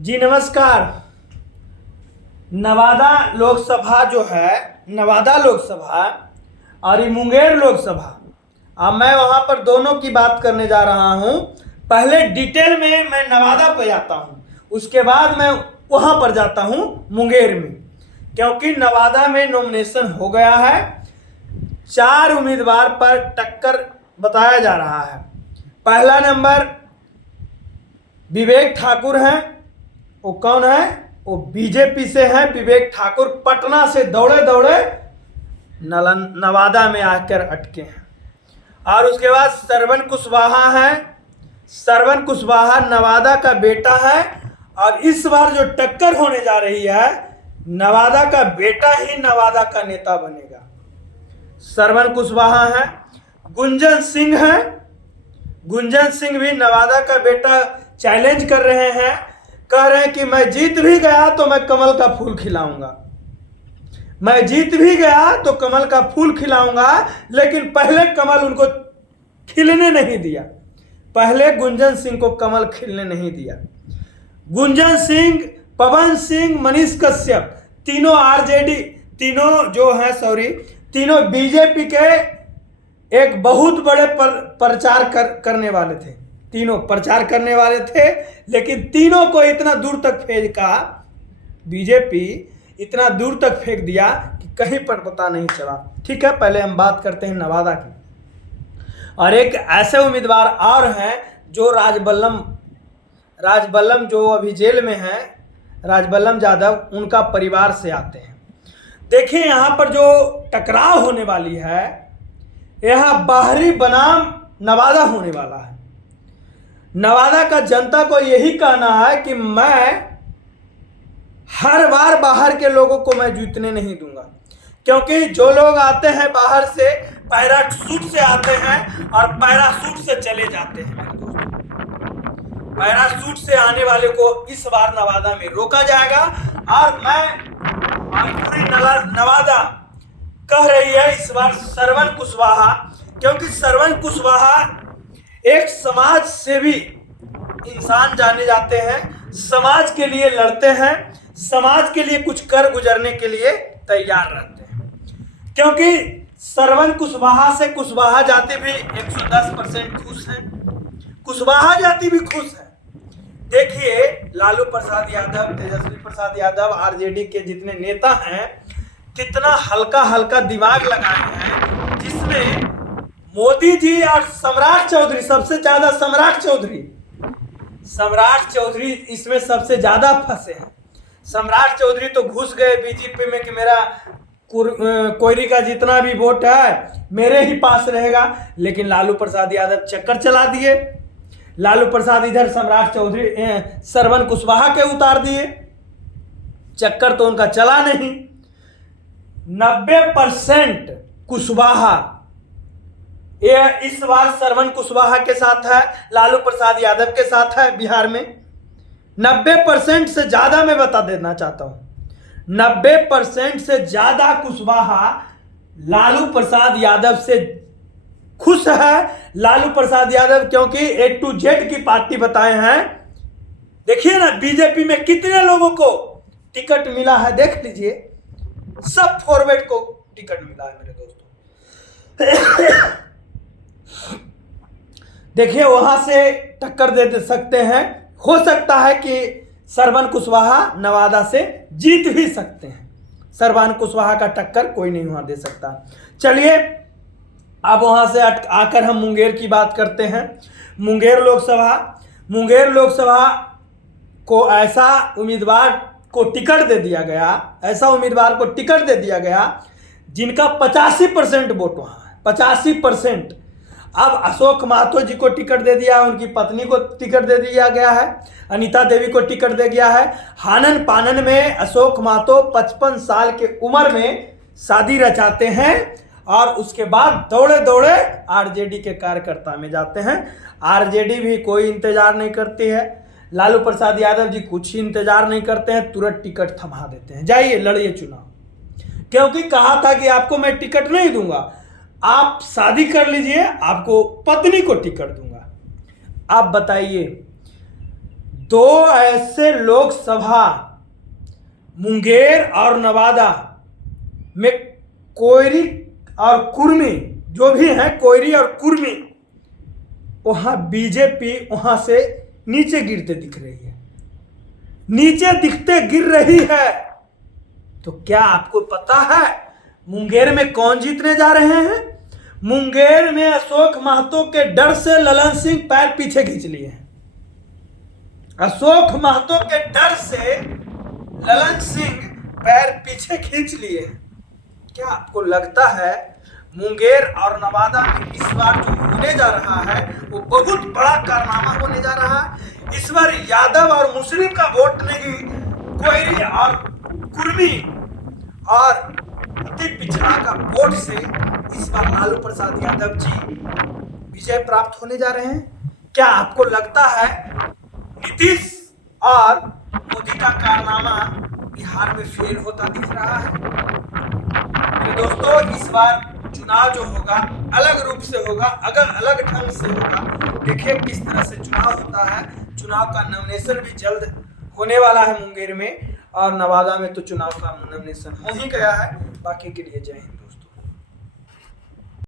जी नमस्कार। नवादा लोकसभा जो है, नवादा लोकसभा और ये मुंगेर लोकसभा, अब मैं वहाँ पर दोनों की बात करने जा रहा हूँ। पहले डिटेल में मैं नवादा पर जाता हूँ, उसके बाद मैं वहाँ पर जाता हूँ मुंगेर में, क्योंकि नवादा में नॉमिनेशन हो गया है। 4 उम्मीदवार पर टक्कर बताया जा रहा है। पहला नंबर विवेक ठाकुर हैं। वो कौन है? वो बीजेपी से हैं। विवेक ठाकुर पटना से दौड़े दौड़े नवादा में आकर अटके हैं। और उसके बाद श्रवण कुशवाहा है। श्रवण कुशवाहा नवादा का बेटा है और इस बार जो टक्कर होने जा रही है, नवादा का बेटा ही नवादा का नेता बनेगा। श्रवण कुशवाहा है। गुंजन सिंह है। गुंजन सिंह भी नवादा का बेटा चैलेंज कर रहे हैं, कह रहे हैं कि मैं जीत भी गया तो मैं कमल का फूल खिलाऊंगा, मैं जीत भी गया तो कमल का फूल खिलाऊंगा। लेकिन पहले कमल उनको खिलने नहीं दिया, पहले गुंजन सिंह को कमल खिलने नहीं दिया। गुंजन सिंह, पवन सिंह, मनीष कश्यप, तीनों आरजेडी, तीनों बीजेपी के एक बहुत बड़े प्रचार करने वाले थे। तीनों प्रचार करने वाले थे, लेकिन तीनों को इतना दूर तक फेंका बीजेपी, इतना दूर तक फेंक दिया कि कहीं पर पता नहीं चला। ठीक है, पहले हम बात करते हैं नवादा की। और एक ऐसे उम्मीदवार और हैं जो राजबल्लम जो अभी जेल में हैं, राजबल्लम यादव, उनका परिवार से आते हैं। देखिए यहाँ पर जो टकराव होने वाली है, यहाँ बाहरी बनाम नवादा होने वाला है। नवादा का जनता को यही कहना है कि मैं हर बार बाहर के लोगों को मैं जीतने नहीं दूंगा, क्योंकि जो लोग आते हैं बाहर से पैराशूट से आते हैं और पैराशूट से चले जाते हैं। पैराशूट से आने वाले को इस बार नवादा में रोका जाएगा। और पूरी नवादा कह रही है इस बार श्रवण कुशवाहा, क्योंकि श्रवण कुशवाहा एक समाज सेवी इंसान जाने जाते हैं, समाज के लिए लड़ते हैं, समाज के लिए कुछ कर गुजरने के लिए तैयार रहते हैं। क्योंकि श्रवण कुशवाहा से कुशवाहा जाति भी 110% खुश है, कुशवाहा जाति भी खुश है। देखिए लालू प्रसाद यादव, तेजस्वी प्रसाद यादव, आरजेडी के जितने नेता हैं, कितना हल्का हल्का दिमाग लगाए हैं, जिसमें मोदी जी और सम्राट चौधरी, सबसे ज्यादा सम्राट चौधरी इसमें सबसे ज्यादा फंसे हैं। सम्राट चौधरी तो घुस गए बीजेपी में कि मेरा कोयरी का जितना भी वोट है मेरे ही पास रहेगा। लेकिन लालू प्रसाद यादव चक्कर चला दिए। लालू प्रसाद इधर सम्राट चौधरी, श्रवण कुशवाहा के उतार दिए। चक्कर तो उनका चला नहीं। 90% कुशवाहा ये इस बार श्रवण कुशवाहा के साथ है, लालू प्रसाद यादव के साथ है। बिहार में 90% से ज्यादा, मैं बता देना चाहता हूं, 90% से ज्यादा कुशवाहा लालू प्रसाद यादव से खुश है। लालू प्रसाद यादव क्योंकि A to Z की पार्टी बताए हैं। देखिए ना बीजेपी में कितने लोगों को टिकट मिला है, देख लीजिए, सब फॉरवर्ड को टिकट मिला है मेरे दोस्तों। देखिए वहां से टक्कर दे सकते हैं। हो सकता है कि श्रवण कुशवाहा नवादा से जीत भी सकते हैं। श्रवण कुशवाहा का टक्कर कोई नहीं वहां दे सकता। चलिए अब वहां से आकर हम मुंगेर की बात करते हैं। मुंगेर लोकसभा को ऐसा उम्मीदवार को टिकट दे दिया गया, जिनका 85% वोट वहां है, 85%। अब अशोक महतो जी को टिकट दे दिया, उनकी पत्नी को टिकट दे दिया गया है, अनीता देवी को टिकट दे गया है। हानन पानन में अशोक महतो 55 साल के उम्र में शादी रचाते हैं और उसके बाद दौड़े दौड़े आरजेडी के कार्यकर्ता में जाते हैं। आरजेडी भी कोई इंतजार नहीं करती है। लालू प्रसाद यादव जी कुछ ही इंतजार नहीं करते हैं, तुरंत टिकट थमा देते हैं, जाइए लड़िए चुनाव। क्योंकि कहा था कि आपको मैं टिकट नहीं दूंगा, आप शादी कर लीजिए, आपको पत्नी को टिकट दूंगा। आप बताइए दो ऐसे लोकसभा मुंगेर और नवादा में कोयरी और कुर्मी, जो भी हैं कोयरी और कुर्मी, वहां बीजेपी वहां से नीचे गिरते दिख रही है, नीचे दिखते गिर रही है। तो क्या आपको पता है मुंगेर में कौन जीतने जा रहे हैं? मुंगेर में अशोक महतो के डर से ललन सिंह पैर पीछे खींच लिए हैं। अशोक महतो के डर से ललन सिंह पैर पीछे खींच लिए हैं। क्या आपको लगता है मुंगेर और नवादा में इस बार जो होने जा रहा है वो बहुत बड़ा कारनामा होने जा रहा है? इस बार यादव और मुस्लिम का वोट नहीं, कोयरी और कुर्मी और अति पिछड़ा का वोट से इस बार लालू प्रसाद यादव जी विजय प्राप्त होने जा रहे हैं। क्या आपको लगता है नीतीश और मोदी का कारनामा बिहार में फेल होता दिख रहा है? मेरे दोस्तों, इस बार चुनाव जो होगा अलग रूप से होगा, अगर अलग ढंग से होगा। देखिए किस तरह से चुनाव होता है। चुनाव का नॉमिनेशन भी जल्द होने वाला है मुंगेर में, और नवादा में तो चुनाव का नॉमिनेशन हो ही गया है। बाकी के लिए जय हिंद।